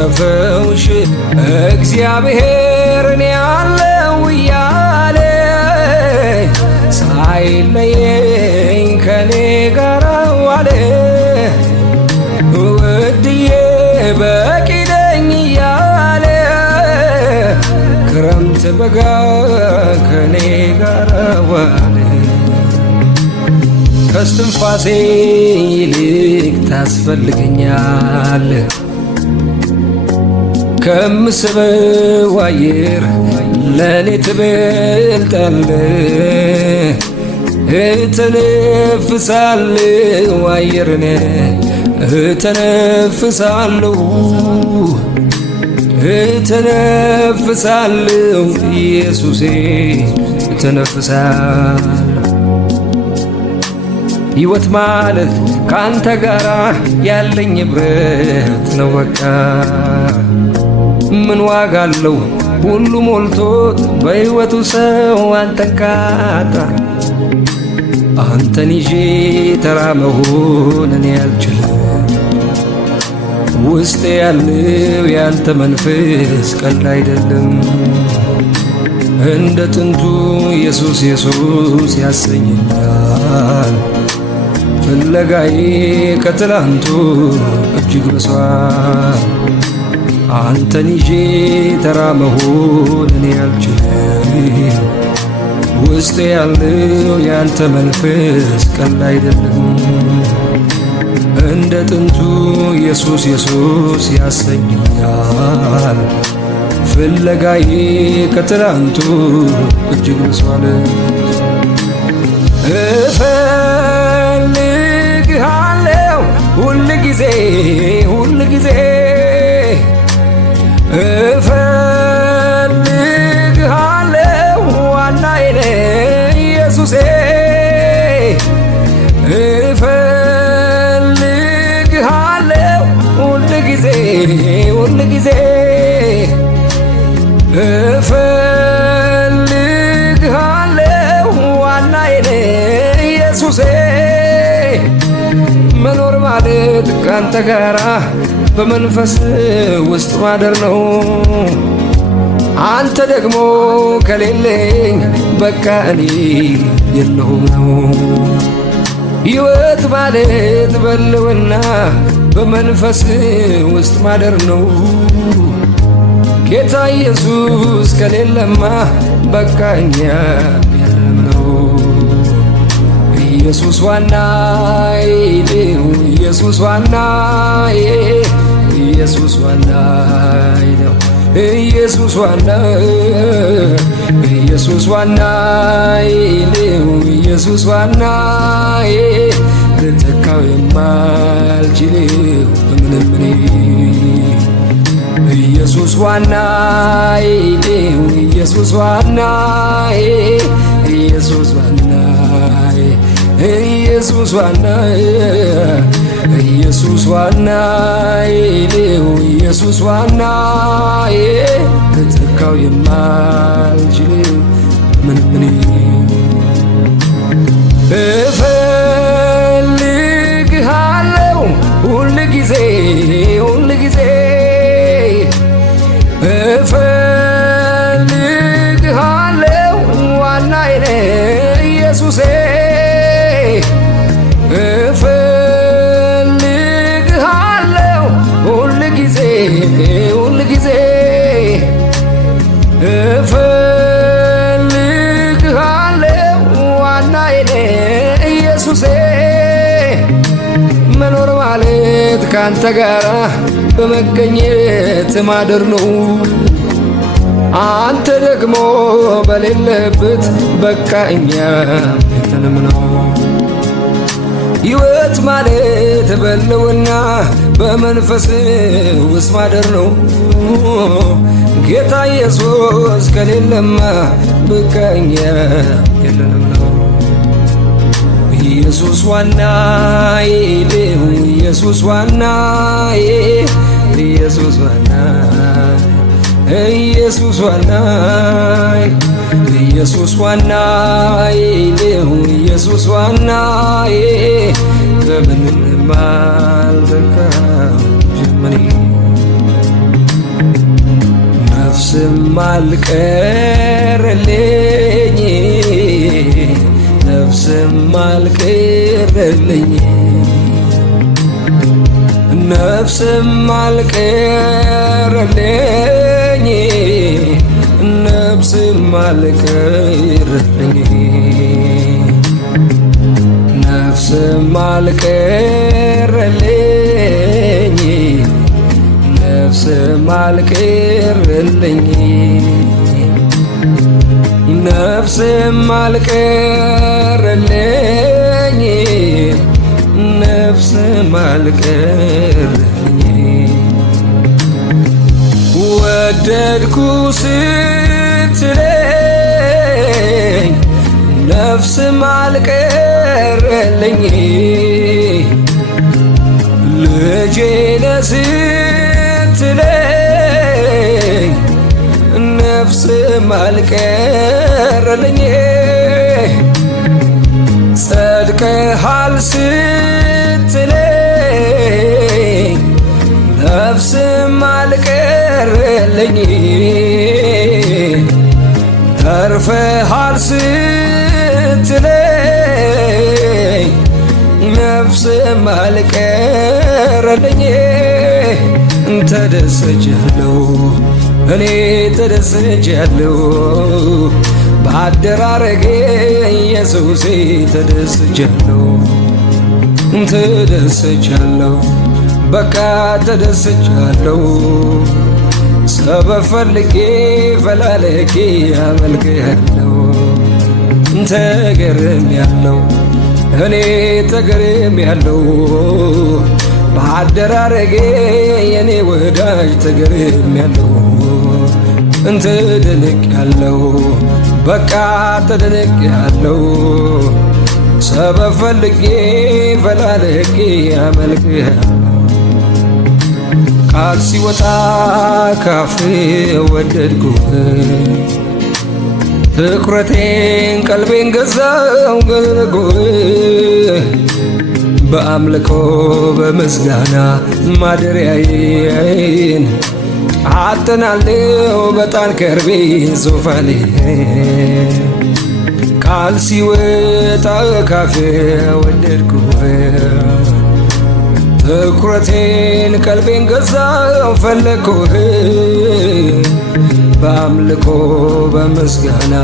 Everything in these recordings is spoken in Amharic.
ተፈውሽ እግዚአብሔር እኔ ያለው እያለ ሳይለየኝ ከኔ ጋር ዋለ። ውድዬ በቂ ነኝ እያለ ክረምት በጋ ከኔ ጋር ዋለ። ከስትንፋሴ ይልቅ ታስፈልገኛል ከምስበው አየር ለኔ ትበልጣለህ። እተነፍሳለሁ አየርን እተነፍሳለሁ እተነፍሳለሁ ኢየሱሴ እተነፍሳለሁ። ሕይወት ማለት ካንተ ጋራ ያለኝ ኅብረት ነው በቃ። ምን ዋጋ አለው ሁሉ ሞልቶት በሕይወቱ ሰው አንተን ካጣ። አንተን ይዤ ተራ መሆን እኔ አልችልም። ውስጤ ያለው ያንተ መንፈስ ቀልድ አይደለም። እንደ ጥንቱ ኢየሱስ ኢየሱስ ያሰኘኛል። ፍለጋዬ ከትላንቱ እጅግ በሷል። አንተን ይዤ ተራ መሆን እኔ አልችልም። ውስጤ ያለው ያንተ መንፈስ ቀልድ አይደለም። እንደ ጥንቱ ኢየሱስ ኢየሱስ ያሰኘኛል። ፍለጋዬ ከትላንቱ እጅግ ብሷል። እፈልግሃለሁ ሁል ጊዜ ሁል ጊዜ እፈልግሃለሁ ዋናዬ ነህ ኢየሱሴ። እፈልግሃለሁ ሁል ጊዜ ሁል ጊዜ እፈልግሃለሁ ዋናዬ ነህ ኢየሱሴ። መኖር ማለት ካንተ ጋራ በመንፈስ ውስጥ ማደር ነው። አንተ ደግሞ ከሌለኝ በቃ እኔ የለሁም ነው። ሕይወት ማለት በልውና በመንፈስ ውስጥ ማደር ነው። ጌታ ኢየሱስ ከሌለማ በቃ እኛ የለንም ነው። ኢየሱስ ዋናዬ ነው ኢየሱስ ዋናዬ ኢየሱስ ዋናዬ ነው ኢየሱስ ዋናዬ ኢየሱስ ዋናዬ ነው ኢየሱስ ዋናዬ ልተካው የማልችለው በምንም እኔ ኢየሱስ ዋናዬ ነው ኢየሱስ ዋናዬ ኢየሱስ ዋናዬ ኢየሱስ ዋናዬ ኢየሱስ ዋናዬ ነው ኢየሱስ ዋናዬ ልተካው የማልችለው ምንም እኔ እፈልግሃለሁ ሁል ጊዜ ሁል ጊዜ እፈልግሃለሁ ዋናዬ ነህ ኢየሱሴ። እፈልግሃለሁ ሁል ጊዜ ሁል ጊዜ እፈልግሃለሁ ዋናዬ ነህ ኢየሱሴ። መኖር ማለት ካንተ ጋራ በመገኘት ማደር ነው። አንተ ደግሞ በሌለበት በቃ እኛ የለንም ነው። ሕይወት ማለት በልውና በመንፈስ ውስጥ ማደር ነው። ጌታ ኢየሱስ ከሌለማ በቃ እኛ የለንም ነው። ኢየሱስ ዋናዬ ነው ኢየሱስ ዋናዬ ኢየሱስ ዋናዬ ኢየሱስ ዋናዬ ኢየሱስ ዋናዬ ነው ኢየሱስ ዋናዬ ከምንም አልተካም ጀመኔ አልቀረልኝ ነፍስም አልቀረልኝ ነፍስም አልቀረልኝ ነፍስም አልቀረልኝ ነፍስም አልቀረልኝ ነፍስም አልቀረልኝ ነፍስም አልቀረልኝ ነፍስም አልቀረልኝ ወደድኩ ስትለኝ ነፍስም አልቀረልኝ ልጄ ነህ ስትለኝ ነፍስም አልቀረልኝ ጸድቀሃል ስትለኝ ነፍስም አልቀረልኝ ተርፈሃል ስትለኝ ነፍስም አልቀረልኝ ተደስቻለሁ እኔ ተደስቻለሁ በአደራረጌ ኢየሱሴ ተደስቻለሁ ተደስቻለሁ በቃ ተደስቻለሁ ሰበብ ፈልጌ ፈላልጌ አመልክሃለሁ ተገርሜያለሁ እኔ ተገርሜያለሁ በአደራረጌ የኔ ወዳጅ ተገርሜያለሁ ተደንቄያለሁ በቃ ተደንቄያለሁ ሰበብ ፈልጌ ፈላልጌ አመልክሃለሁ ቃል ሲወጣ ካፌ ወደድኩህ ትኩረቴን ቀልቤን ገዛው ገረጉህ በአምልኮ በምስጋና ማደሪያዬን አጥናለሁ በጣን ከርቤ ዙፋኔ ቃል ሲወጣ ካፌ ወደድኩህ ትኩረቴን ቀልቤን ገዛው ፈለግኩህ በአምልኮ በምስጋና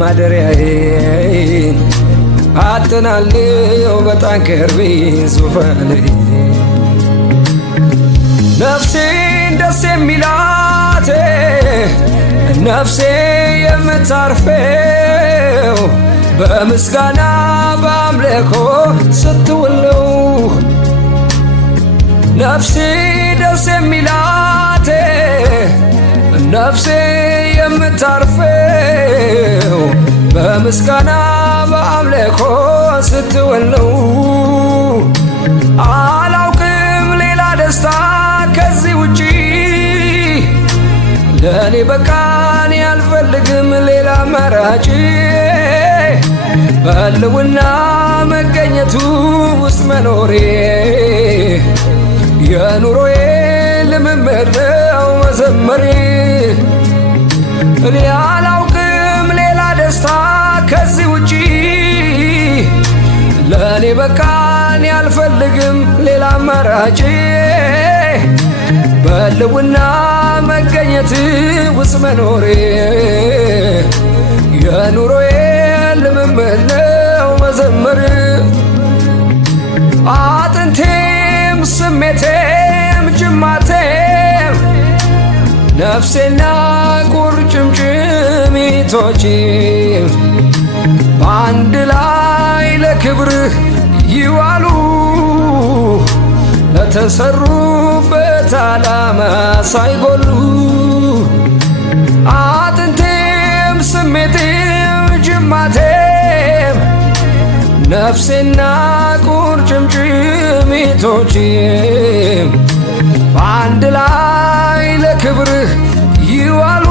ማደሪያዬን አጥናለሁ በጣን ከርቤ ዙፋኔ ነፍሴን ደስ የሚላት ነፍሴ የምታርፈው በምስጋና በአምልኮ ስትውል ነው ነፍሴ ደስ የሚላት ነፍሴ የምታርፈው በምስጋና በአምልኮ ስትውል ነው አላውቅም ሌላ ደስታ ከዚህ ውጪ ለእኔ በቃኝ አልፈልግም ሌላ መራጭ በሕልውና መገኘቱ ውስጥ መኖሬ የኑሮዬ ልምምድ ነው መዘመሬ እኔ አላውቅም ሌላ ደስታ ከዚህ ውጪ ለእኔ በቃኝ አልፈልግም ሌላ መራጭ በሕልውና መገኘት ውስጥ መኖሬ የኑሮዬ ልምምድ ነው መዘመር አጥንቴም ስሜቴም ጅማቴም ነፍሴና ቁርጭምጭሚቶቼም በአንድ ላይ ለክብርህ ይዋሉ ለተሰሩበት ዓላማ ሳይጎሉ አጥንቴም ስሜቴም ጅማቴም ነፍሴና ቁርጭምጭሚቶቼም በአንድ ላይ ለክብርህ ይዋሉ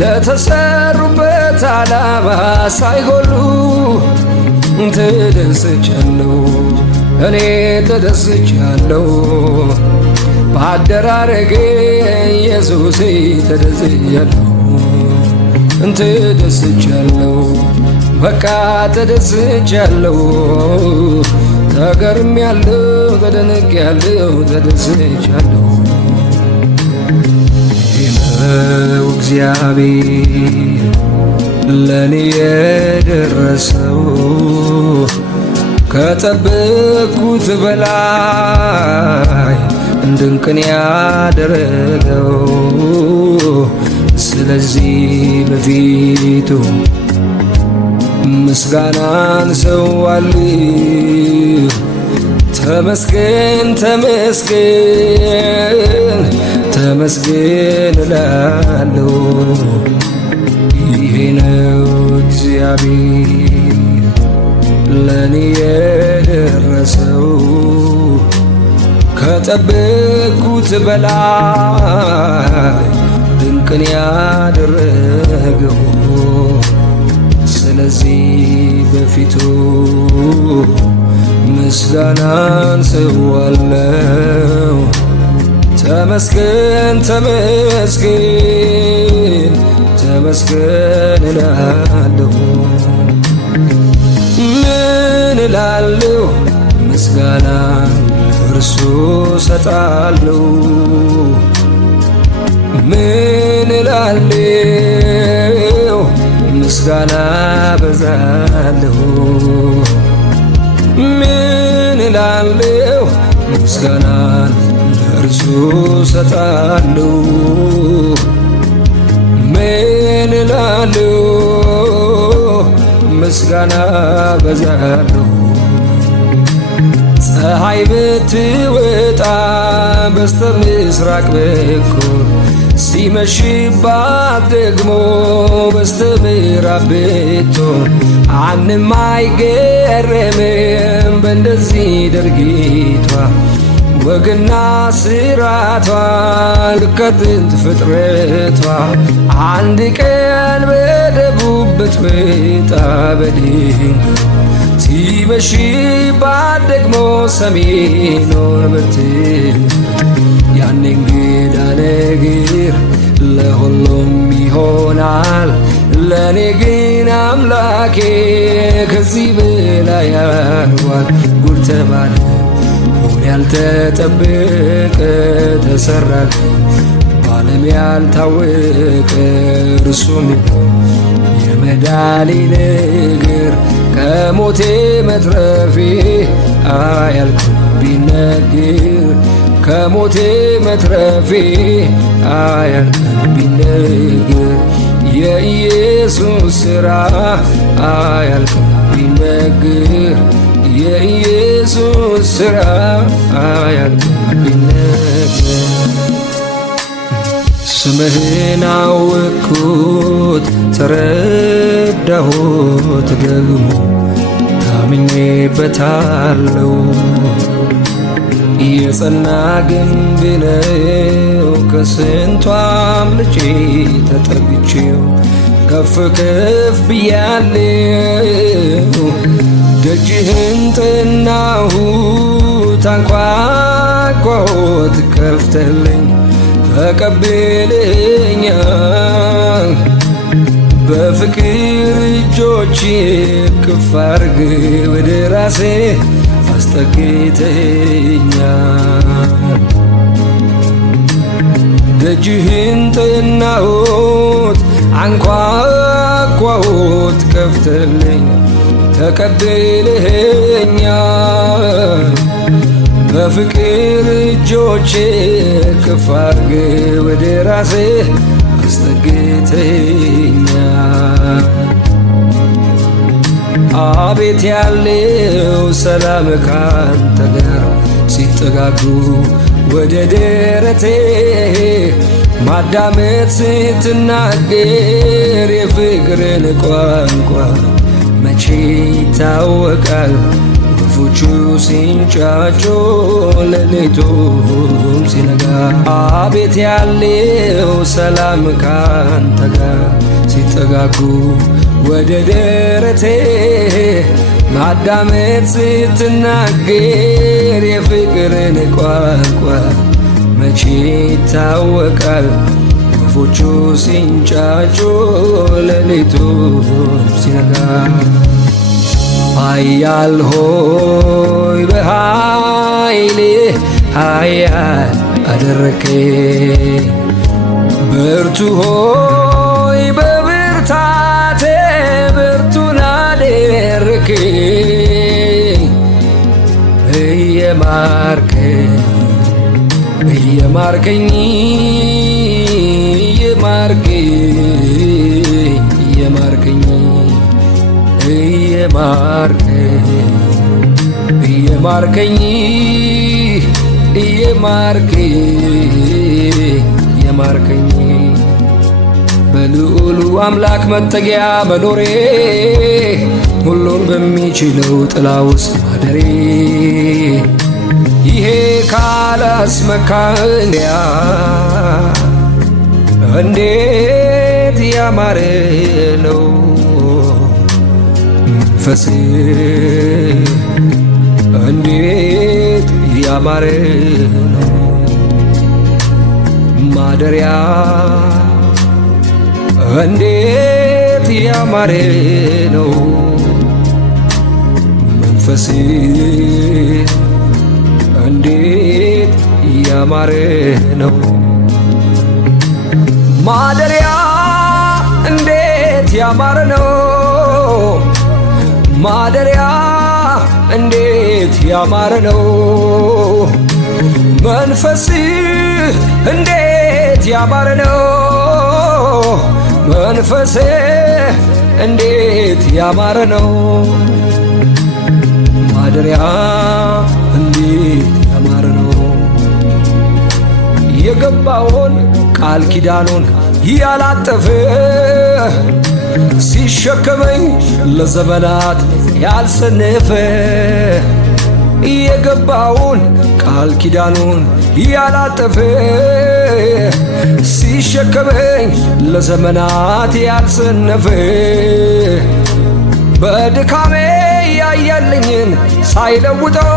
ለተሰሩበት ዓላማ ሳይጎሉ ተደስቻለሁ እኔ ተደስቻለሁ ባደራረጌ ኢየሱሴ ተደስቻለሁ ተደስቻለሁ በቃ ተደስቻለሁ ተገርሜያለሁ ተደንቄያለሁ ተደስቻለሁ ይኸው እግዚአብሔር ለኔ የደረሰው ከጠበቅኩት በላይ ድንቅን ያደረገው ስለዚህ በፊቱ ምስጋናን ሰዋለሁ ተመስገን ተመስገን ተመስገን እላለሁ ይሄ ነው እግዚአብሔር ለኔ የደረሰው ከጠበቅኩት በላይ ድንቅን ያደረገው ስለዚህ በፊቱ ምስጋናን ሰዋለሁ ተመስገን ተመስገን ተመስገን እላለሁ ምን እላለሁ ምስጋና እርሱ ሰጣለሁ ምን እላለሁ ምስጋና በዛለሁ ምን እላለሁ ምስጋና ለእርሱ ሰጣለሁ ምን እላለሁ ምስጋና በዛለሁ ፀሐይ ብትወጣ በስተ ምስራቅ በኩል ሲመሽባት ደግሞ በስተ ምዕራብ ብትሆን ማንም አይገረምም በእንደዚህ ድርጊቷ ወግና ስራቷ ልከጥንት ፍጥረቷ አንድ ቀን በደቡብ ብትወጣ በድንገት ሲመሽባት ደግሞ ሰሜኑን ብትል ያኔ እንግዳ ነገር ለሁሉም ይሆናል ለኔ ግን አምላኬ ከዚህ በላይ ያርጓል ጉድ ተባለ ሆነ ያልተጠበቀ ተሰራል በዓለም ያልታወቀ እርሱም የመዳኔ ነገር ከሞቴ መትረፌ አያልቅም ቢነገር ከሞቴ መትረፌ አያልቅም ቢነገር የኢየሱስ ሥራ አያልቅም ቢነገር የኢየሱስ ሥራ አያልቅም ቢነገር ስምህን አወቅኩት ተረዳሁት ደግሞ ታምኜበታለሁ የጸና ግንብ ነው ከስንቱ አምልጬ ተጠግቼው ከፍ ከፍ ብያለሁ ደጅህን ጠናሁት አንኳኳሁት ከፍተህልኝ ተቀብለኸኛል በፍቅር እጆች እቅፍ አድርገህ ወደ ራሴ አስጠግተኸኛል ደጅህን ጠናሁት አንኳኳሁት ከፍተህልኝ ተቀብለኸኛል በፍቅር እጆች እቅፍ አድርገህ ወደ ራሴ አስጠግተኸኛል አቤት ያለው ሰላም ካንተ ጋር ሲጠጋጉ ወደ ደረቴ ማዳመጥ ስትናገር የፍቅርን ቋንቋ መቼ ይታወቃል ወፎቹ ሲንጫጩ ሌሊቱም ሲነጋ አቤት ያለው ሰላም ካንተ ጋር ሲጠጋጉ ወደ ደረቴ ማዳመጥ ስትናገር የፍቅርን ቋንቋ መቼ ይታወቃል ወፎቹ ሲንጫጩ ሌሊቱ ሲነጋ። ኃያል ሆይ በኃይሌ ኃያል አደረከኝ፣ ብርቱ ሆይ በብርታቴ ብርቱን አደረከኝ። እየማርከኝ እየማርከኝ እየማርከኝ እየማርከኝ እየማርከኝ በልዑሉ አምላክ መጠጊያ መኖሬ ሁሉን በሚችለው ጥላ ውስጥ ማደሬ ይሄ ካላስመካንያ እንዴት ያማረ ነው መንፈስ እንዴት ያማረ ነው ማደሪያ እንዴት ያማረ ነው መንፈስ እንዴት ያማረ ነው ማደሪያ እንዴት ያማረ ነው ማደሪያ እንዴት ያማረ ነው መንፈስ እንዴት ያማረ ነው መንፈስ እንዴት ያማረ ነው ማደሪያ እንዴት ያማረ ነው የገባውን ቃል ኪዳኑን ያላጠፈ ሲሸከመኝ ለዘመናት ያልሰነፈ የገባውን ቃል ኪዳኑን ያላጠፈ ሲሸከመኝ ለዘመናት ያልሰነፈ በድካሜ ያያልኝን ሳይለውጠው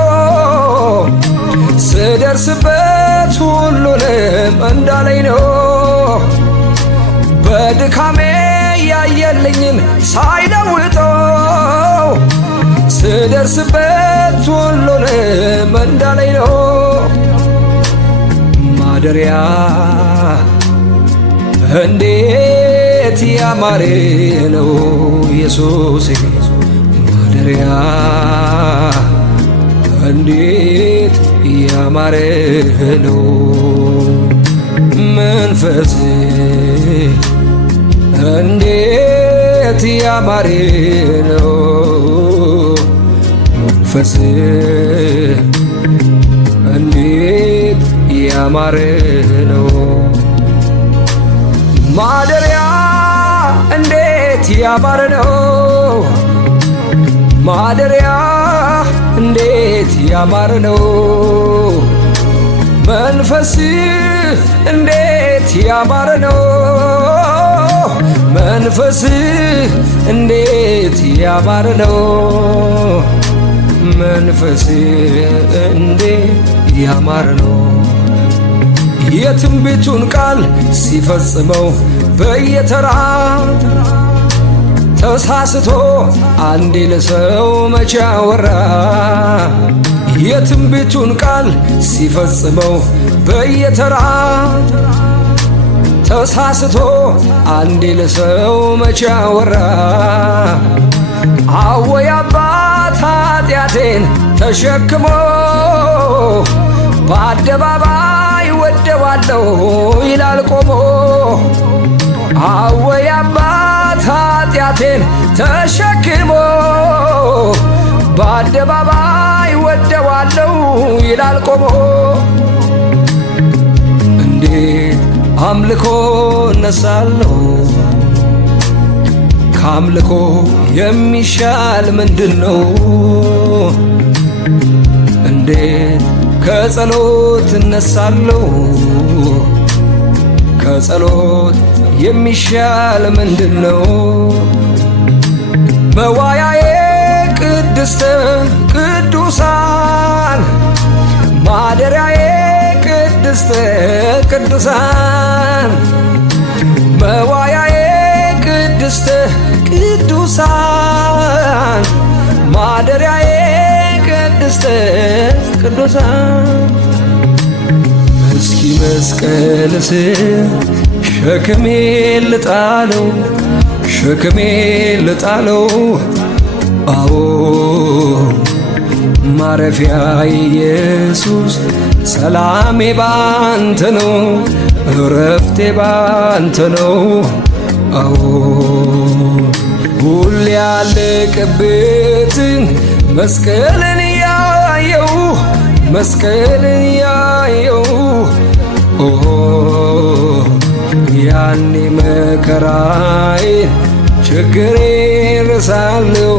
ስደርስበት ሁሉንም እንዳለኝ ነው በድካሜ ያየልኝን ሳይለውጠው ስደርስበት ሁሉንም እንዳለኝ ነው ማደሪያ እንዴት ያማረ ነው ኢየሱስ ማደሪያ እንዴት ያማረ ነው መንፈስ እንዴት ያማረ ነው መንፈስ እንዴት ያማረ ነው ማደሪያ እንዴት ያማረ ነው ማደሪያ እንዴት ያማረ ነው መንፈስ እንዴት ያማረ ነው መንፈስ እንዴት ያማረ ነው መንፈስ እንዴት ያማረ ነው የትንቢቱን ቃል ሲፈጽመው በየተራ ተሳስቶ አንዴ ለሰው መቼ አወራ የትንቢቱን ቃል ሲፈጽመው በየተራ ተሳስቶ አንዴ ለሰው መቼ አወራ አወይ አባት ኃጢአቴን ተሸክሞ በአደባባይ ወደዋለሁ ይላል ቆሞ አወይ አባት ኃጢአቴን ተሸክሞ በአደባባይ ወደዋለሁ ይላል ቆሞ እንዴት አምልኮ እነሳለሁ ከአምልኮ የሚሻል ምንድነው እንዴት ከጸሎት እነሳለሁ ከጸሎት የሚሻል ምንድነው መዋያዬ ቅድስተ ቅዱሳን ማደሪያዬ ቅድስተ ቅዱሳን መዋያዬ ቅድስተ ቅዱሳን ማደሪያዬ ቅድስተ ቅዱሳን እስኪ መስቀል ስር ሸክሜን ልጣለው ሸክሜን ልጣለው አዎ ማረፊያ ኢየሱስ ሰላሜ ባንተ ነው እረፍቴ ባንተ ነው አዎ ሁሌ ያለቀበትን መስቀልን ያየው መስቀልን ያየው ያኔ መከራዬን ችግሬን ረሳለሁ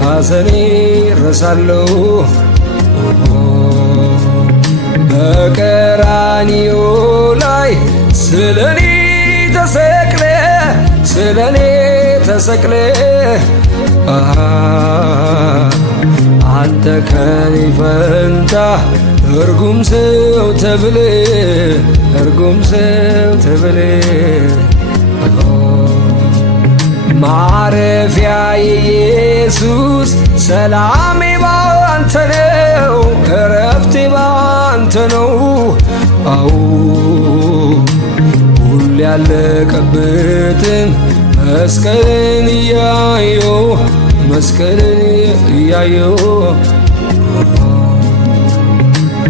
ሐዘኔን ረሳለሁ በቀራንዮ ላይ ስለኔ ተሰቅለ ስለኔ ተሰቅለ አንተ ከኔ ፈንታ እርጉም ሰው ተብለ እርጉም ሰው ተብለ ማረፊያ ኢየሱስ ሰላሜ ባንተ ነው እረፍቴ ባንተ ነው አዎ ሁሌ ያለቀበትን መስቀልን እያየው መስቀልን እያየው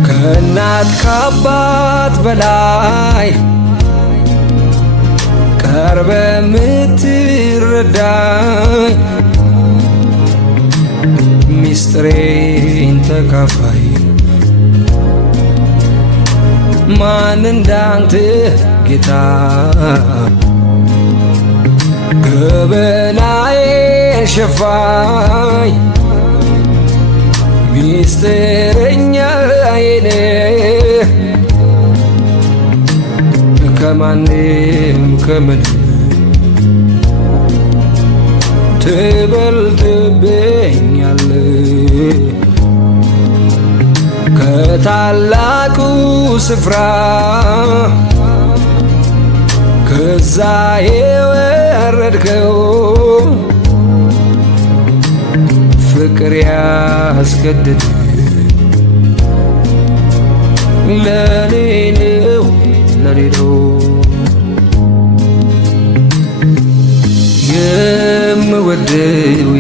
ከእናት ከአባት በላይ ቀርበ ምትረዳኝ ሚስጥሬን ተካፋይ ማን እንዳንተ ጌታ ገበናዬን ሸፋኝ ሚስጥረኛዬ ነህ ከማንም ከምንም ትበልጥብኛለህ ከታላቁ ስፍራ ከዛ የወረድከው ፍቅር ያስገድድ ለኔ ነው ለኔ ነው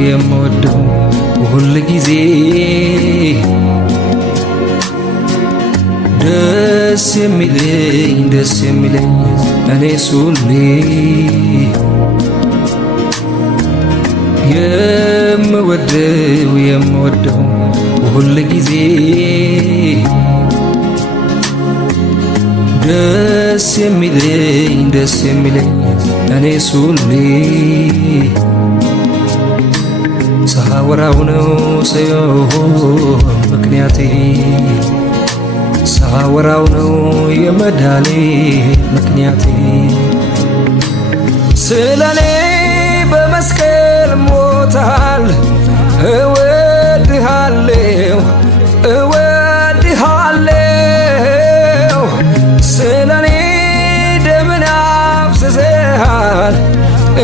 የምወደው ሁል ጊዜ ደስ የሚለኝ እኔስ ሁሌ የምወደው ሁል ጊዜ ደስ የሚለኝ እኔስ ሁሌ ሳወራው ነው ሰው ምክንያቴ ሳወራው ነው የመዳኔ ምክንያቴ ስለኔ በመስቀል ሞታል እወድሃለሁ እወድሃለሁ ስለኔ ደምን አፍስሰሃል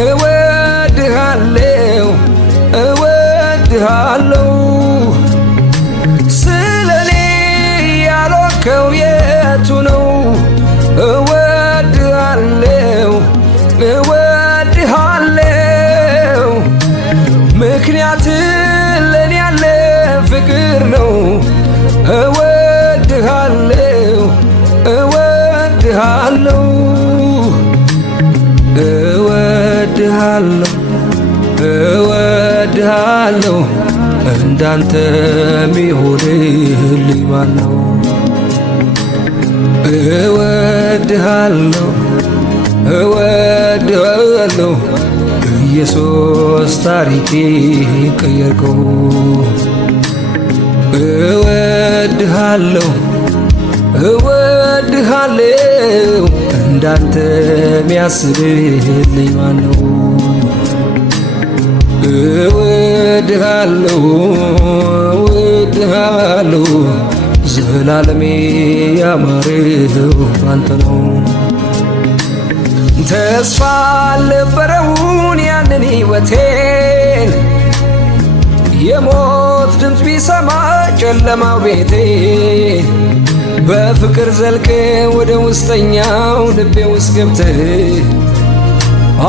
እወድሃለሁ እወድሃለሁ ስለኔ ያልሆንከው የቱ ነው እወድሃለሁ እወድሃለሁ ምክንያት ለኔ ያለ ፍቅር ነው እወድሃለሁ እወድሃለሁ እወድሃለሁ እወድሃለሁ እንዳንተ ሚሆንልኝ ማነው እወድሃለሁ እወድሃለሁ ኢየሱስ ታሪኬ ቀየርከው እወድሃለሁ እወድሃለሁ እንዳንተ ሚያስብልኝ ማነው እወድሃለሁ እወድሃለሁ ዘላለሜ ያማረው ባንተ ነው። ተስፋ አልነበረውን ያንን ሕይወቴን የሞት ድምፅ ቢሰማ ጨለማው ቤቴ በፍቅር ዘልቀ ወደ ውስጠኛው ልቤ ውስጥ ገብተህ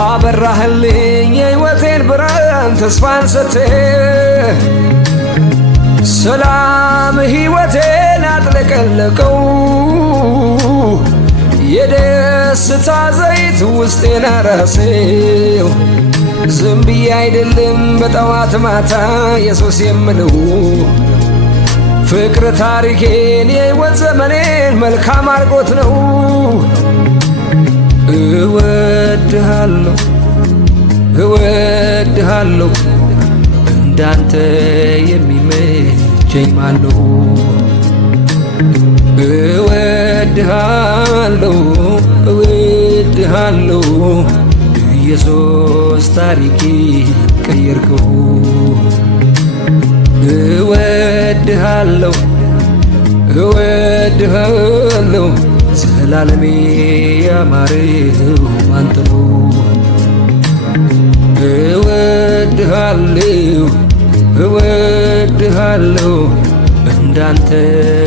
አበራህልኝ የሕይወቴን ብርሃን ተስፋን ሰጥተህ ሰላም ሕይወቴን አጥለቀለቀው የደስታ ዘይት ውስጤን አራሰው። ዝም ብዬ አይደለም በጠዋት ማታ ኢየሱስ የምለው ፍቅር ታሪኬን የሕይወት ዘመኔን መልካም አርጎት ነው። እወድሃለሁ እወድሃለሁ እንዳንተ የሚመቸኝ ማነው? እወድሃለሁ እወድሃለሁ ኢየሱስ ታሪኬ ቀየርከው። እወድሃለሁ እወድሃለሁ ዘላለሜ ያማረው አንተ ነው። እወድሃለሁ እወድሃለሁ እንዳንተ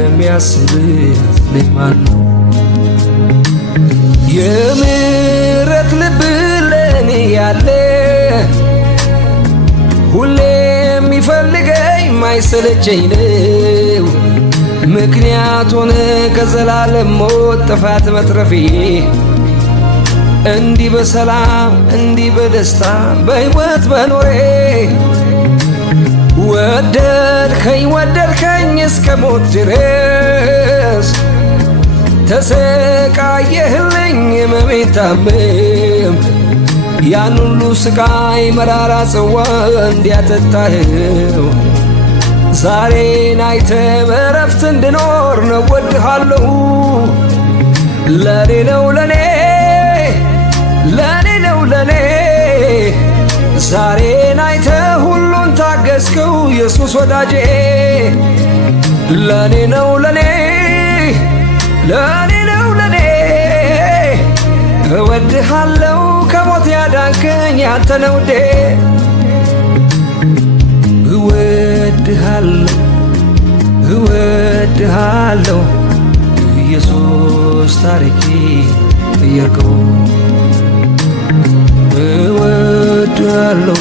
የሚያስብልኝ ማን ነው? የምሕረት ልብ ለኔ ያለ ሁሌ የሚፈልገኝ ማይሰለቸኝ ነው። ምክንያት ሆነ ከዘላለም ሞት ጥፋት መትረፌ እንዲህ በሰላም እንዲህ በደስታ በሕይወት በኖሬ ወደድከኝ ወደድከኝ እስከ ሞት ድረስ ተሰቃየህልኝ ሕመሜን ታመም ያን ሁሉ ስቃይ መራራ ጽዋ እንዲያጠጣኸው ዛሬን አይተህ በዕረፍት እንድኖር ነው። እወድሃለሁ ለኔ ነው ለኔ ለኔ ነው ለኔ ዛሬን አይተህ ሁሉን ታገስከው ኢየሱስ ወዳጄ ለኔ ነው ለኔ ለኔ ነው ለኔ እወድሃለሁ ከሞት ያዳንከኝ ያንተ ነው ውዴ። እወድሃለሁ እወድሃለሁ ኢየሱስ ታሪኬ ቀየርከው። እወድሃለሁ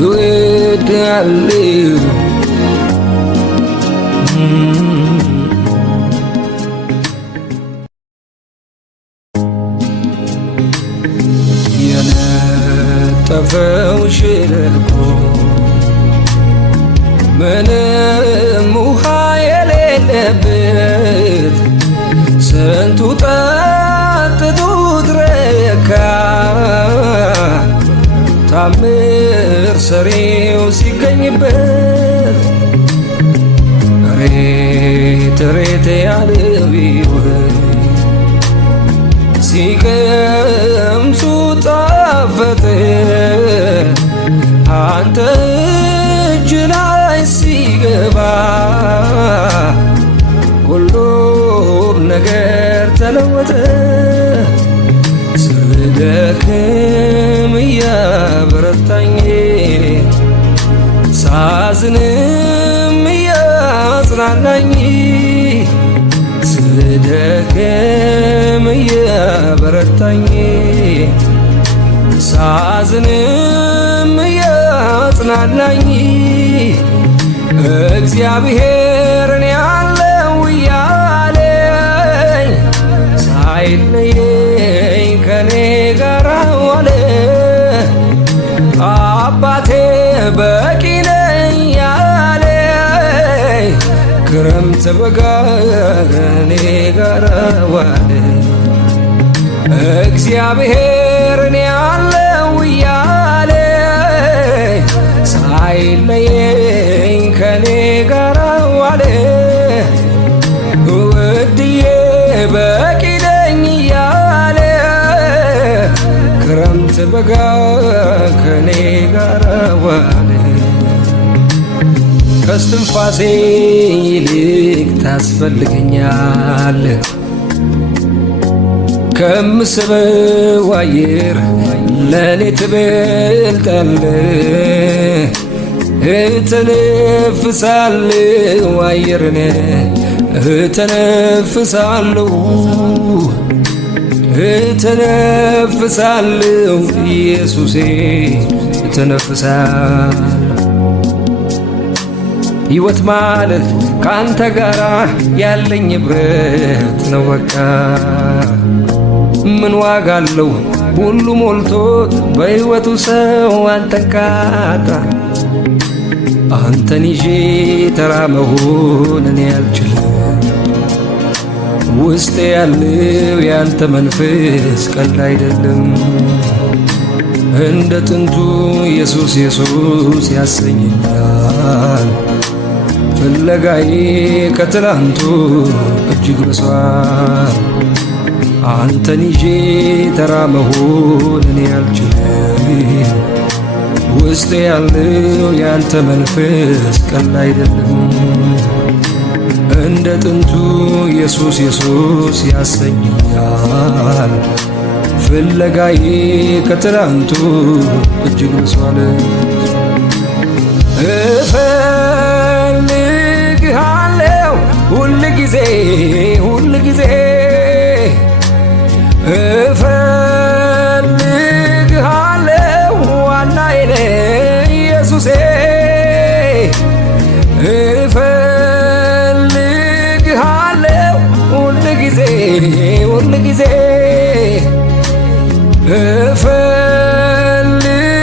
እወድሃለሁ የነጠፈው ሸለቆ ምንም ውሃ የሌለበት ስንቱ ጠጥቶት ረካ ታምር ሰሪው ሲገኝበት ሬት ሬት ያለው ሲቀምሱ ጣፈጠ አንተ እጅ ላይ ሲገባ ሁሉም ነገር ተለወጠ። ስደክም እያበረታኝ ሳዝንም እያጽናናኝ ስደክም እያበረታኝ ሳዝንም እያጽናናኝ እግዚአብሔር እኔ ያለው እያለኝ ሳይለየኝ ከኔ ጋር ዋለ። አባቴ በቂ ነኝ ያለኝ ክረምት በጋ ከኔ ጋር ዋለ። እግዚአብሔር እኔ ያለው እያለኝ ሳይለየኝ ከኔ ጋር ዋለ። ውድዬ በቂ ነኝ እያለ ክረምት በጋ ከኔ ጋር ዋለ። ከስትንፋሴ ይልቅ ታስፈልገኛል። ከምስበው አየር ለኔ ትበልጣለህ። እተነፍሳለሁ አየርን እተነፍሳለሁ እተነፍሳለሁ ኢየሱሴ እተነፍሳለሁ። ሕይወት ማለት ካንተ ጋራ ያለኝ ኅብረት ነው በቃ። ምን ዋጋ አለው ሁሉ ሞልቶት በሕይወቱ ሰው አንተን ካጣ። አንተን ይዤ ተራ መሆን እኔ አልችልም። ውስጤ ያለው ያንተ መንፈስ ቀልድ አይደለም። እንደ ጥንቱ ኢየሱስ ኢየሱስ ያሰኘኛል። ፍለጋዬ ከትላንቱ እጅግ በሷል። አንተን ይዤ ተራ መሆን እኔ አልችልም። ውስጤ ያለው ያንተ መንፈስ ቀልድ አይደለም። እንደ ጥንቱ ኢየሱስ ኢየሱስ ያሰኘኛል። ፍለጋዬ ከትላንቱ እጅግ በሷል። እፈልግሃለሁ ሁል ጊዜ ሁል ጊዜ እፈልግሃለሁ ዋናዬ ነህ ኢየሱሴ። እፈልግሃለሁ ሁል ጊዜ ሁል ጊዜ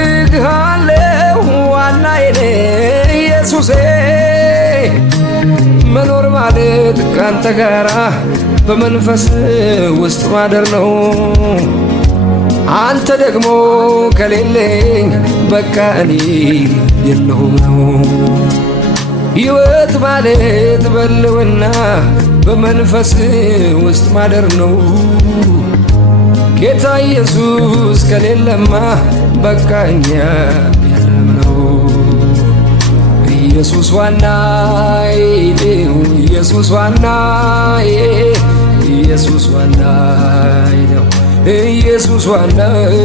እፈልግሃለሁ ዋናዬ ነህ ኢየሱሴ። መኖር ማለት ካንተ ጋራ በመንፈስ ውስጥ ማደር ነው። አንተ ደግሞ ከሌለኝ በቃ እኔ የለሁም ነው። ሕይወት ማለት በልውና በመንፈስ ውስጥ ማደር ነው። ጌታ ኢየሱስ ከሌለማ በቃ እኛ የለም ነው። ኢየሱስ ዋናዬ ነው። ኢየሱስ ዋናዬ ኢየሱስ ዋናዬ ነው። ኢየሱስ ዋናዬ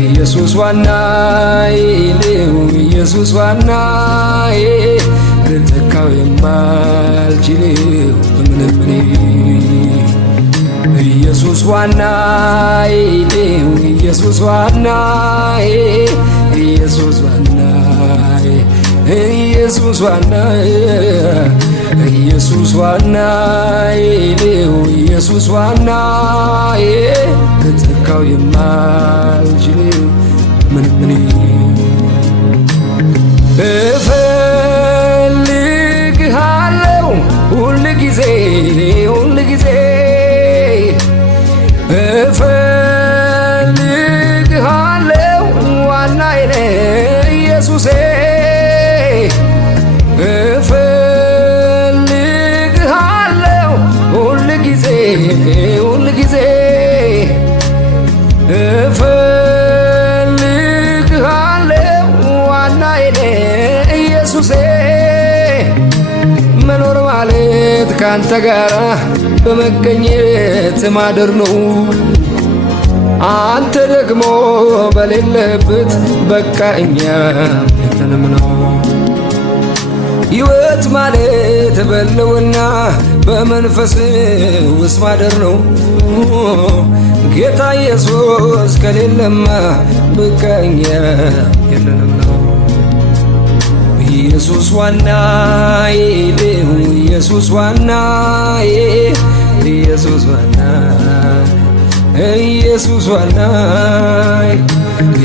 ኢየሱስ ዋናዬ ነው። ኢየሱስ ዋናዬ ልተካው የማልችለው ምንም ኢየሱስ ዋናዬ ነው። ኢየሱስ ዋናዬ ኢየሱስ ዋናዬ ኢየሱስ ዋናዬ ኢየሱስ ዋናዬ ነው። ኢየሱስ ዋናዬ ልተካው የማልችለው ምንም እፈልግሃለሁ ሁል ጊዜ ሁል ጊዜ እፈልግሃለሁ ዋናዬ ነህ ኢየሱሴ። እፈልግሃለሁ ሁል ጊዜ ሁል ጊዜ እፈልግሃለሁ ዋናዬ ነህ ኢየሱሴ። መኖር ማለት ካንተ ጋራ በመገኘት ማደር ነው። አንተ ደግሞ በሌለበት በቃ እኛ የለንም ነው። ሕይወት ማለት በልውና በመንፈስ ውስጥ ማደር ነው። ጌታ ኢየሱስ ከሌለማ በቃ እኛ የለንም ነው። ኢየሱስ ዋናዬ ነው። ኢየሱስ ዋናዬ ኢየሱስ ዋናዬ ኢየሱስ ዋናዬ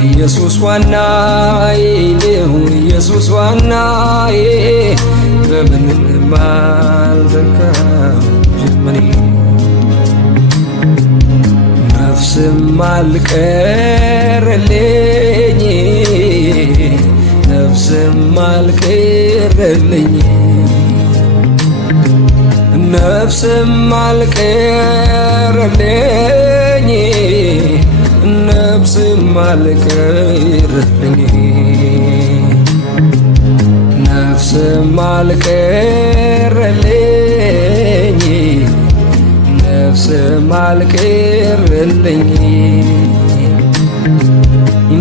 ኢየሱስ ዋናዬ ነው። ኢየሱስ ዋናዬ በምንም አልተካም ጀመኔ ነፍስም አልቀረልኝ ነፍስም አልቀረልኝ ነፍስም አልቀረልኝ ነፍስም አልቀረልኝ ነፍስ ነፍስም አልቀረልኝ ነፍስም አልቀረልኝ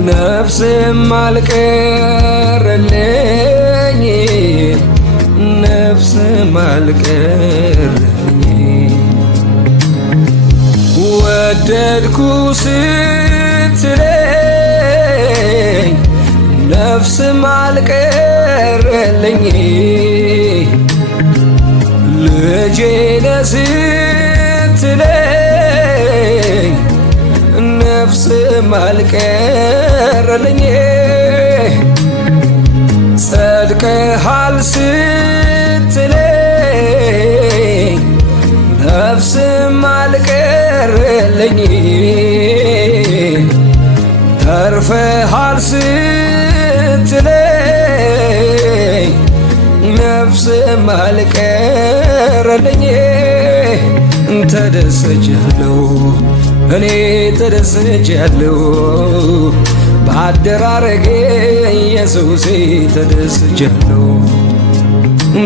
ነፍስም አልቀረልኝ ነፍስም አልቀረልኝ ወደድኩ ስትለኝ ነፍስም አልቀረልኝ ልጄ ነህ ስትለኝ ነፍስም አልቀረልኝ ጸድቀሃል ስትለኝ ነፍስም አልቀረልኝ ተርፈሃል ስትለኝ ነፍስም አልቀረልኝ ተደስቻለሁ እኔ ተደስቻለሁ በአደራረጌ ኢየሱሴ ተደስቻለሁ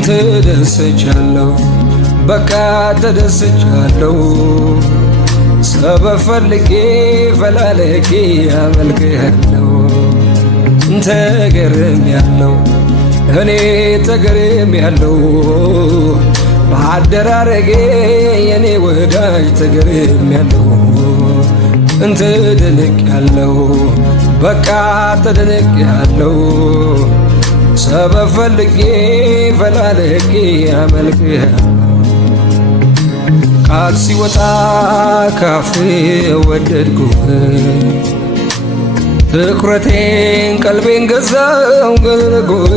ተደስቻለሁ በቃ ተደስቻለሁ ሰበብ ፈልጌ ፈላልጌ አመልክሃለሁ ተገርሜያለሁ እኔ ተገርሜያለሁ በአደራረጌ የኔ ወዳጅ ተገርሜያለሁ ተደንቄያለሁ በቃ ተደንቄያለሁ ሰበብ ፈልጌ ፈላልጌ አመልክሃለሁ ቃል ሲወጣ ካፍ ወደድኩህ ትኩረቴን ቀልቤን ገዛው ገረጎህ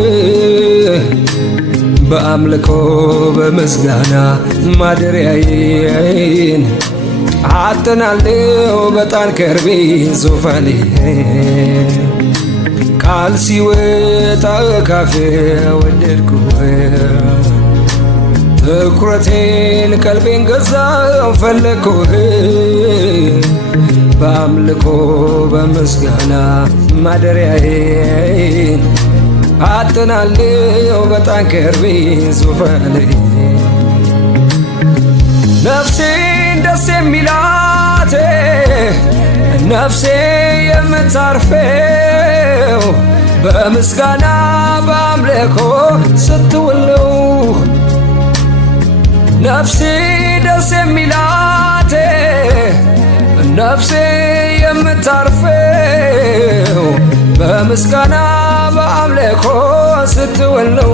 በአምልኮ በምስጋና ማደሪያዬን አጥናለሁ በጣን ከርቤ ዙፋኔ ቃል ሲወጣ ካፍ ወደድኩህ ትኩረቴን ቀልቤን ገዛው ፈለግኩህ በአምልኮ በምስጋና ማደሪያዬን አጥናለሁ በጣን ከርቤ ዙፋኔ ነፍሴን ደስ የሚላት ነፍሴ የምታርፈው በምስጋና በአምልኮ ስትውል ነው ነፍሴ ደስ የሚላት ነፍሴ የምታርፈው በምስጋና በአምልኮ ስትውል ነው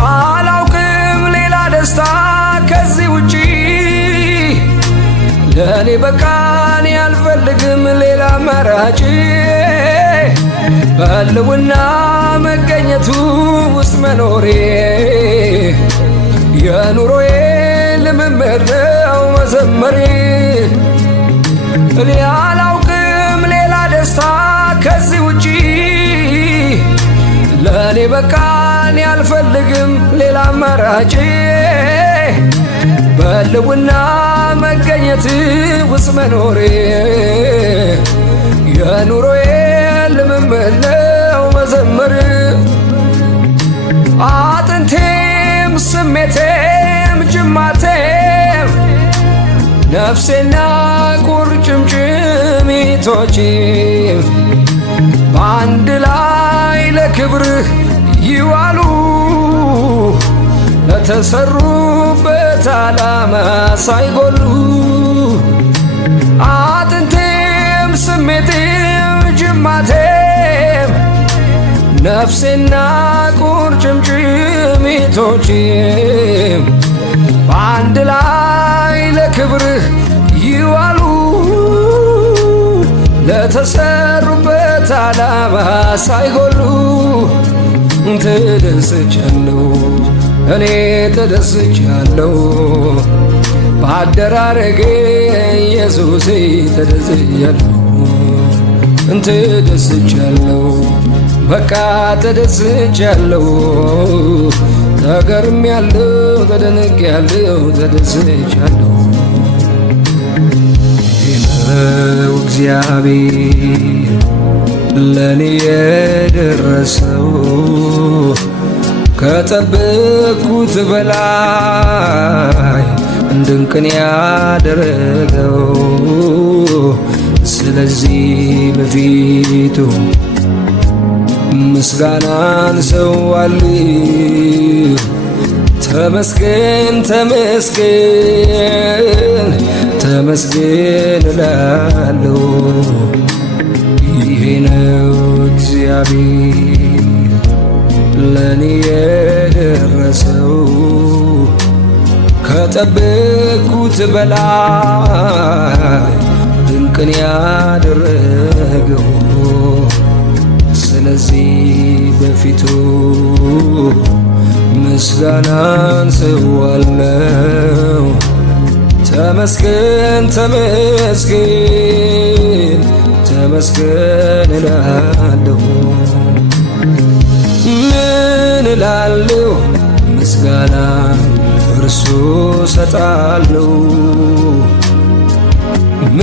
አላውቅም ሌላ ደስታ ከዚህ ውጪ ለእኔ በቃኝ አልፈልግም ሌላ አማራጭ በሕልውና መገኘቱ ውስጥ መኖሬ የኑሮዬ ልምምድ ነው መዘመሬ እኔ አላውቅም ሌላ ደስታ ከዚህ ውጪ ለእኔ በቃኝ አልፈልግም ሌላ አማራጭ በሕልውና መገኘት ውስጥ መኖሬ የኑሮዬ ልምምድ ነው መዘመር አጥንቴም ስሜቴም ጅማቴም ነፍሴና ቁርጭምጭሚቶቼም በአንድ ላይ ለክብርህ ይዋሉ ለተሰሩበት ዓላማ ሳይጎሉ አጥንቴም ስሜቴም ጅማቴም ነፍሴና ቁርጭምጭሚቶቼም በአንድ ላይ ለክብርህ ይዋሉ ለተሰሩበት ዓላማ ሳይጎሉ ተደስቻለሁ እኔ ተደስቻለሁ በአደራረጌ ኢየሱሴ ተደስቻለሁ ተደስቻለሁ በቃ ተደስቻለሁ ተገርሜያለሁ ተደንቄያለሁ ተደስቻለሁ ይህ ነው እግዚአብሔር ለኔ የደረሰው ከጠበቅኩት በላይ ድንቅን ያደረገው። ስለዚህ በፊቱ ምስጋናን ሰዋለሁ። ተመስገን ተመስገን ተመስገን እላለሁ። ይሄ ነው እግዚአብሔር ለኔ የደረሰው ከጠበቅኩት በላይ ድንቅን ያደረገው። ስለዚህ በፊቱ ምስጋናን ሰዋለሁ። ተመስገን ተመስገን ተመስገን እላለሁ። ምን እላለሁ? ምስጋና እርሱ ሰጣለሁ። ምን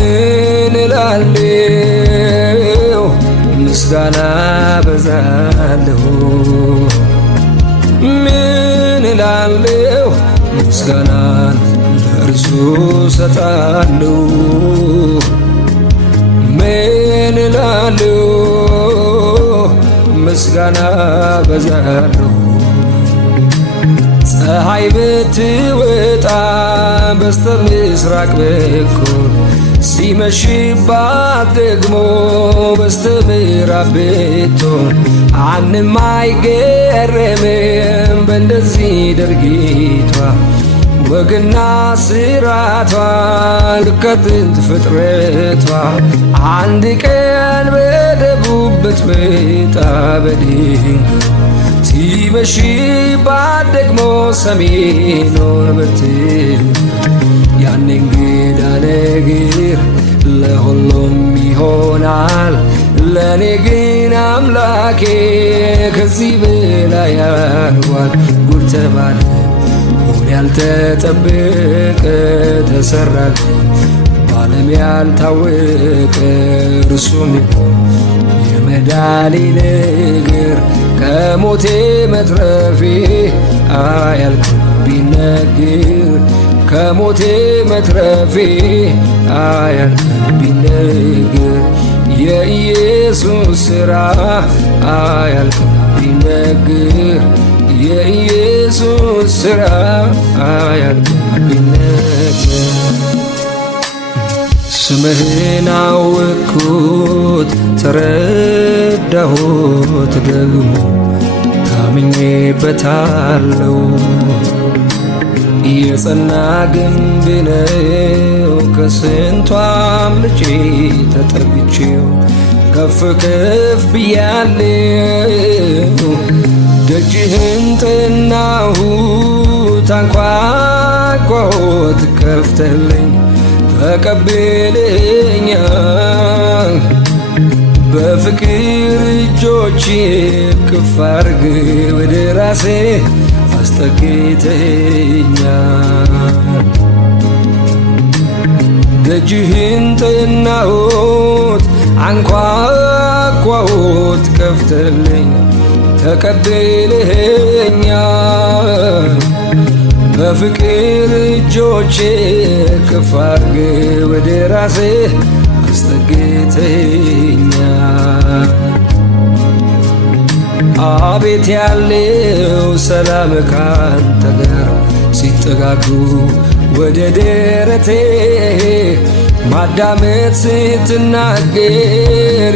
እላለሁ? ምስጋና በዛለሁ። ምን እላለሁ? ምስጋናን ለእርሱ ሰጣለሁ። ምን እላለሁ? ምስጋና በዛለሁ። ፀሐይ ብትወጣ በስተ ምስራቅ በኩል ሲመሽባት ደግሞ በስተ ምዕራብ ብትሆን ማንም አይገረምም በእንደዚህ ድርጊቷ። ወግና ስራቷ ልክ ከጥንት ፍጥረቷ አንድ ቀን በደቡብ ብትመጣ በድንገት ሲመሽባት ደግሞ ሰሜኑን ብትል ያኔ እንግዳ ነገር ለሁሉም ይሆናል። ለኔ ግን አምላኬ ከዚህ በላይ ያርጓል። ጉድ ተባለ ሆድ ያልተጠበቀ ተሰራል በዓለም ያልታወቀ እርሱም የመዳኔ ነገር ከሞቴ መትረፌ አያልቅም ቢነገር ከሞቴ መትረፌ አያልቅም ቢነገር የኢየሱስ ሥራ አያልቅም ቢነገር የኢየሱስ ሥራ አያልቅም ቢነገር። ስምህን አወቅኩት ተረዳሁት ደግሞ ታምኜበታለሁ። የጸና ግንብ ነው ከስንቱ አምልጬ ተጠግቼው ከፍ ከፍ ብያለሁ። ደጅህን ጠናሁት አንኳኳሁት ከፍተህልኝ ተቀብለኸኛል። በፍቅር እጆች እቅፍ አድርገህ ወደ ራሴ አስጠግተኸኛል። ደጅህን ጠናሁት አንኳኳሁት ከፍተህልኝ ተቀብለኸኛል። በፍቅር እጆች እቅፍ አድርገህ ወደ ራሴ አስጠግተኸኛል። አቤት ያለው ሰላም ካንተ ጋር ሲጠጋጉ ወደ ደረቴ ማዳመጥ ስትናገር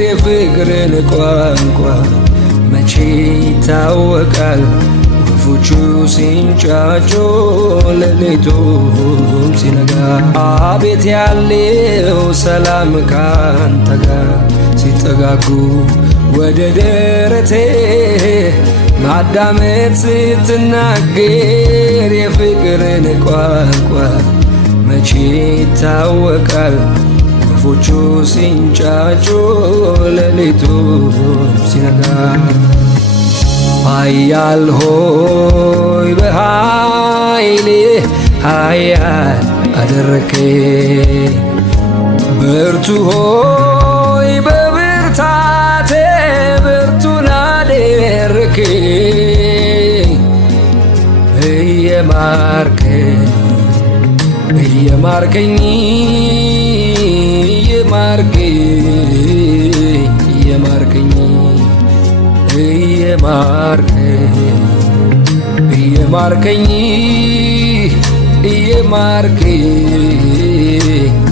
የፍቅርን ቋንቋ መቼ ይታወቃል። ወፎቹ ሲንጫጩ ሌሊቱም ሲነጋ አቤት ያለው ሰላም ካንተ ጋር ሲጠጋጉ ወደ ደረቴ ማዳመጥ ስትናገር የፍቅርን ቋንቋ መቼ ይታወቃል። ወፎቹ ሲንጫጩ ሌሊቱም ሲነጋ ኃያል ሆይ በኃይሌ ኃያል አደረከኝ። ብርቱ ሆይ በብርታቴ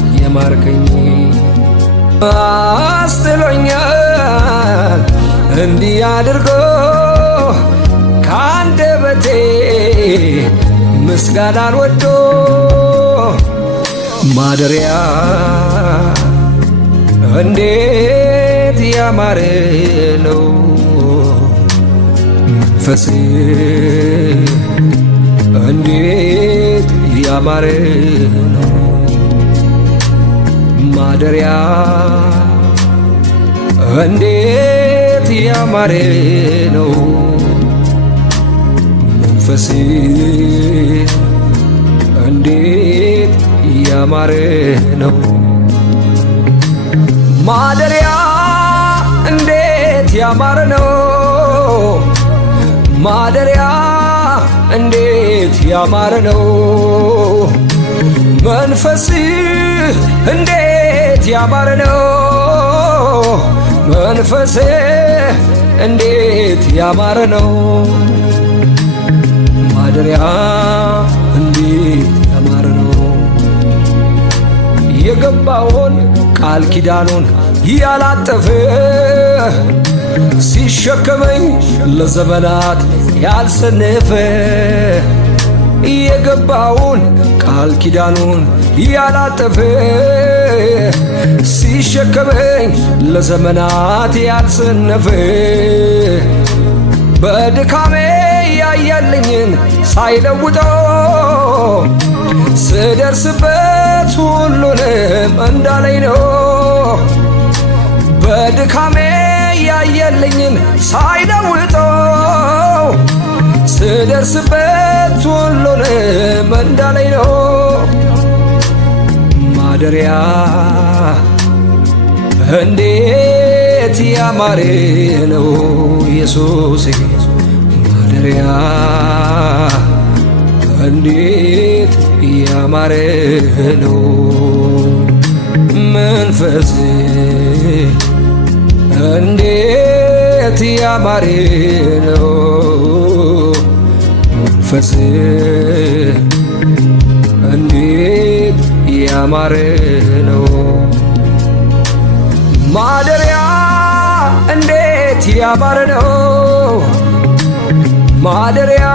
እየማርከኝ አስጥሎኛል እንዲህ አድርጎ ካንደበቴ ምስጋናን ወዶ ማደሪያ እንዴት ያማረ ነው መንፈስ እንዴት ያማረ ነው ማደሪያ እንዴት ያማረ ነው መንፈስ እንዴት ያማረ ነው ማደሪያ እንዴት ያማረ ነው ማደሪያ እንዴት ያማረ ነው መንፈስ እንዴት ያማረ ነው መንፈስ እንዴት ያማረ ነው ማደሪያ እንዴት ያማረ ነው የገባውን ቃል ኪዳኑን ያላጠፈ ሲሸከመኝ ለዘመናት ያልሰነፈ የገባውን ቃል ኪዳኑን ያላጠፈ ሲሸከመኝ ለዘመናት ያልሰነፈ በድካሜ ያየልኝን ሳይለውጠው ስደርስበት ሁሉንም እንዳለኝ ነው በድካሜ ያየልኝን ሳይለውጠው ስደርስበት ሁሉንም እንዳለኝ ነው ማደሪያ እንዴት ያማረ ነው ኢየሱስ ማደሪያ እንዴት ያማረ ነው መንፈስ እንዴት ያማረ ነው መንፈስ እንዴት ያማረ ነው ማደሪያ እንዴት ያማረ ነው ማደሪያ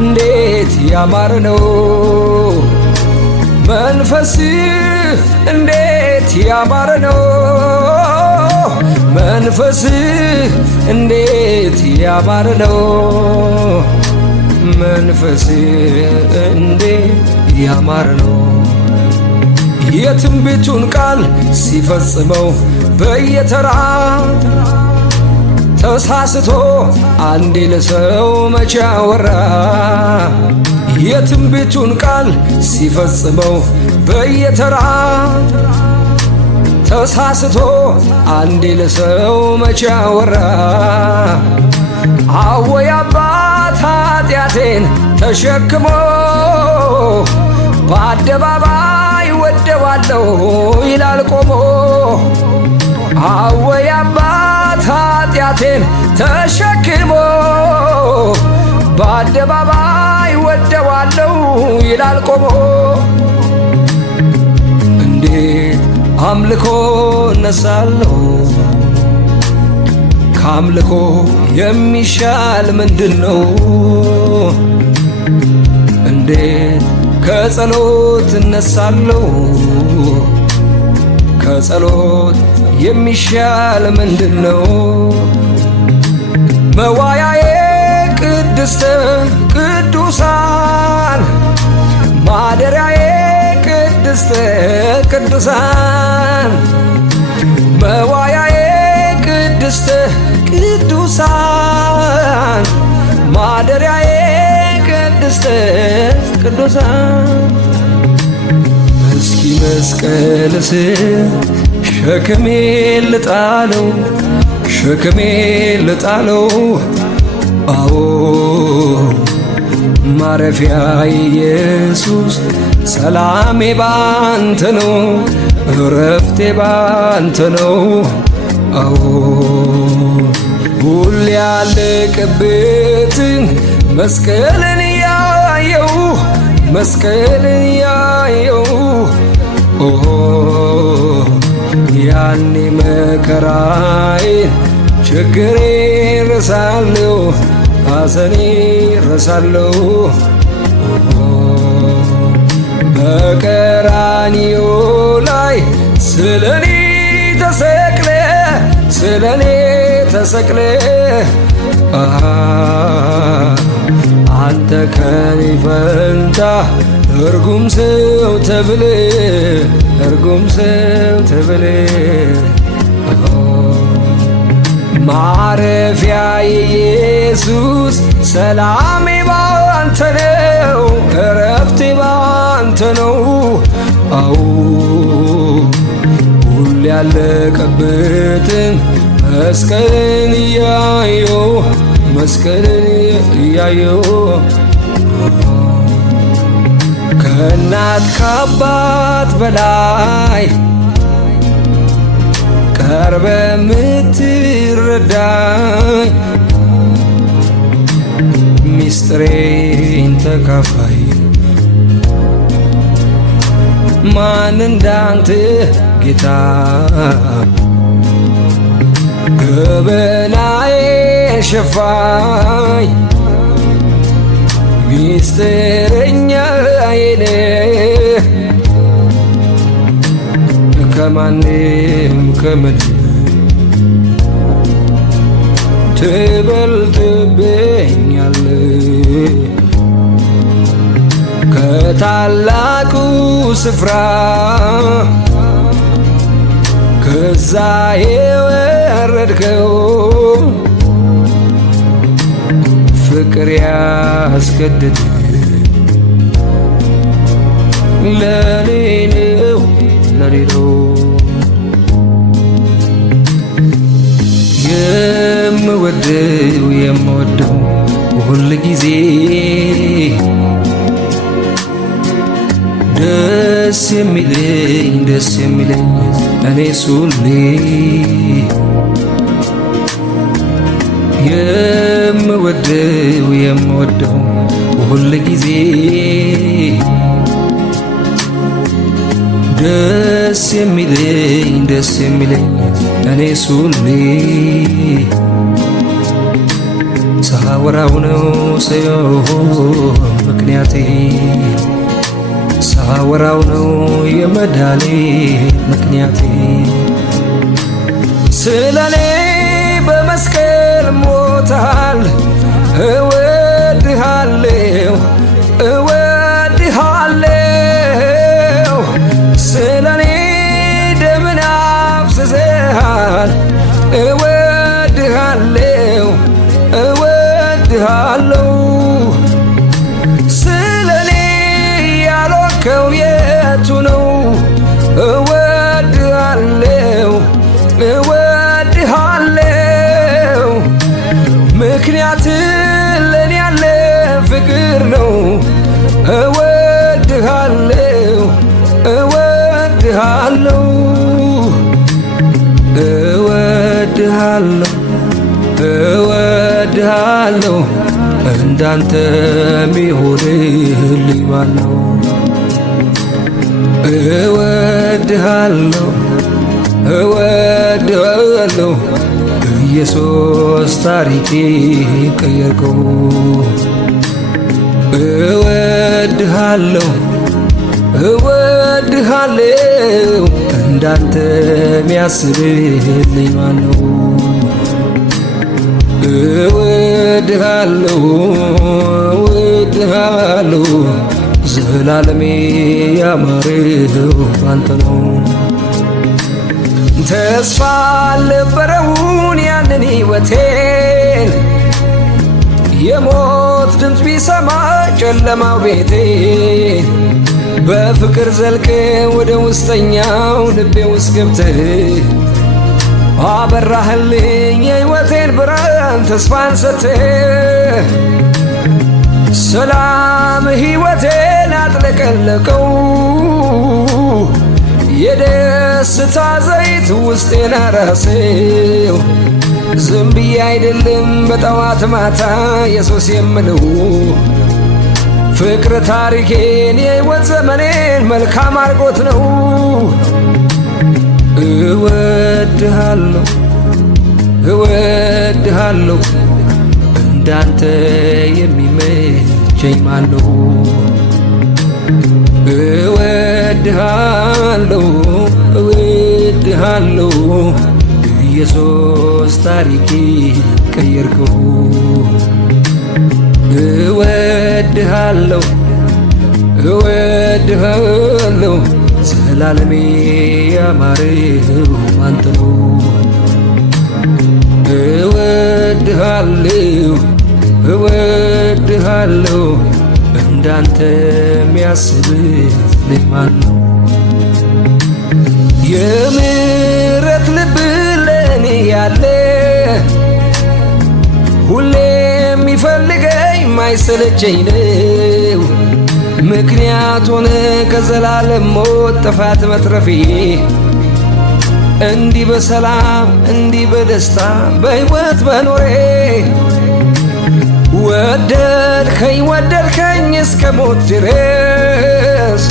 እንዴት ያማረ ነው መንፈስ እንዴት ያማረ ነው መንፈስ እንዴት ያማረ ነው መንፈስ እንዴት ያማረ ነው የትንቢቱን ቃል ሲፈጽመው በየተራ ተሳስቶ አንዴ ለሰው መቼ አወራ የትንቢቱን ቃል ሲፈጽመው በየተራ ተሳስቶ አንዴ ለሰው መቼ አወራ አወይ አባት ኃጢአቴን ተሸክሞ በአደባባይ ወደዋለሁ ይላል ቆሞ አወይ አባት ኃጢአቴን ተሸክሞ በአደባባይ ወደዋለሁ ይላል ቆሞ እንዴት አምልኮ እነሳለሁ ከአምልኮ የሚሻል ምንድነው እንዴት ከጸሎት እነሳለሁ ከጸሎት የሚሻል ምንድነው መዋያዬ ቅድስተ ቅዱሳን ማደሪያዬ ቅድስተ ቅዱሳን መዋያዬ ቅድስተ ቅዱሳን ማደሪያዬ ቅድስተ ቅዱሳን እስኪ መስቀል ስር ሸክሜን ልጣለው ሸክሜን ልጣለው አዎ ማረፊያ ኢየሱስ ሰላሜ ባንተ ነው እረፍቴ ባንተ ነው። አዎ ሁሌ ያለቀበትን መስቀልን ያየው መስቀልን ያየው ያኔ መከራዬን ችግሬን ረሳለሁ ሐዘኔን ረሳለሁ። በቀራንዮ ላይ ስለኔ ተሰቅለ ስለኔ ተሰቅለ አንተ ከኔ ፈንታ እርጉም ሰው ተብለ እርጉም ሰው ተብለ ማረፊያ ኢየሱስ ሰላሜ ባንተ ነው እረፍቴ ባንተ ነው። አዎ ሁሌ ያለቀበትን መስቀልን እያየው መስቀልን እያየው ከእናት ከአባት በላይ ቀርበ ምትረዳኝ ሚስጥሬን ተካፋይ ማን እንዳንተ ጌታ ገበናዬ ሸፋኝ ሚስጥረኛዬ ነህ ከማንም ከምንም ትበልጥብኛለህ ከታላቁ ስፍራ ከዛ የወረድከው ፍቅር ያስገድድ ለኔ ነው ለኔ ነው የምወደው ሁል ጊዜ ደስ የሚለኝ እኔስ ሁሌ የምወደው ሁል ጊዜ ደስ የሚለኝ እኔስ ሁሌ ሳወራው ነው ሰው ምክንያቴ ሳወራው ነው የመዳኔ ምክንያቴ ስለኔ በመስቀል ሞታል እወድሃለሁ እወድሃለሁ ስለኔ ደምን አፍስሰሃል እወድሃለሁ እወድሃለሁ ስለኔ ያልሆንከው የቱ ነው እወድሃለሁ እወድሃለሁ ምክንያት ለኔ ያለ ፍቅር ነው እወድሃለሁ እወድሃለሁ እወድሃለሁ እወድሃለሁ እንዳንተ ሚሆንልኝ ማነው እወድሃለሁ እወድሃለሁ ኢየሱስ ታሪኬ ቀየርከው እወድሃለሁ እወድሃለሁ እንዳንተ ሚያስብልኝ ማነው እወድሃለሁ እወድሃለሁ ዘላለሜ ያማረው ባንተ ነው ተስፋ አልነበረውን ያንን ሕይወቴን የሞት ድምፅ ቢሰማ ጨለማው ቤቴን በፍቅር ዘልቀ ወደ ውስጠኛው ልቤ ውስጥ ገብተህ አበራህልኝ የሕይወቴን ብርሃን ተስፋን ሰጥተህ ሰላም የደስታ ዘይት ውስጤን አራሰው። ዝም ብዬ አይደለም በጠዋት ማታ ኢየሱስ የምለው ፍቅር ታሪኬን የሕይወት ዘመኔን መልካም አርጎት ነው። እወድሃለሁ እወድሃለሁ እንዳንተ የሚመቸኝ ማነው? እወድሃለሁ እወድሃለሁ ኢየሱስ ታሪኬ ቀየርከው። እወድሃለሁ እወድሃለሁ ዘላለሜ ያማረው አንተ ነው። እወድሃለሁ እወድሃለሁ እንዳንተ የሚያስብልኝ ማን ነው? የምሕረት ልብ ለእኔ ያለ ሁሌ የሚፈልገኝ ማይሰለቸኝ ነው። ምክንያት ሆነ ከዘላለም ሞት ጥፋት መትረፌ እንዲህ በሰላም እንዲህ በደስታ በሕይወት በኖሬ ወደድከኝ ወደድከኝ እስከ ሞት ድረስ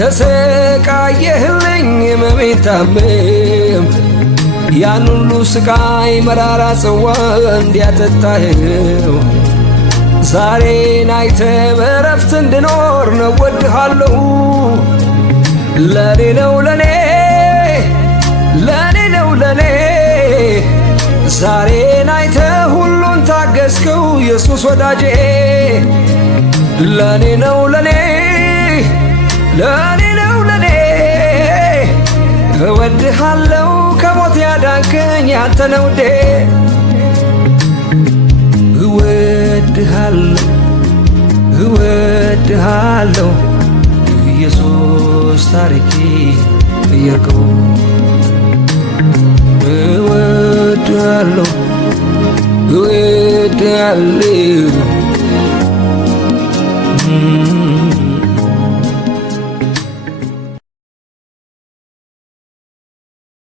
ተሰቃየህልኝ ሕመሜን ታመም ያን ሁሉ ስቃይ መራራ ጽዋ እንዲያጠጣኸው ዛሬን አይተ በረፍት እንድኖር ነው። ወድሃለሁ ለኔ ነው ለኔ ለኔ ነው ለኔ ዛሬን አይተ ሁሉን ታገስከው ኢየሱስ ወዳጄ ለኔ ነው ለኔ ለኔ ነው ለኔ እወድሃለሁ ከሞት ያዳንከኝ ያንተ ነው ውዴ። እወድሃለሁ እወድሃለሁ ኢየሱስ ታሪኬ ቀየርከው። እወድሃለሁ እወድሃለሁ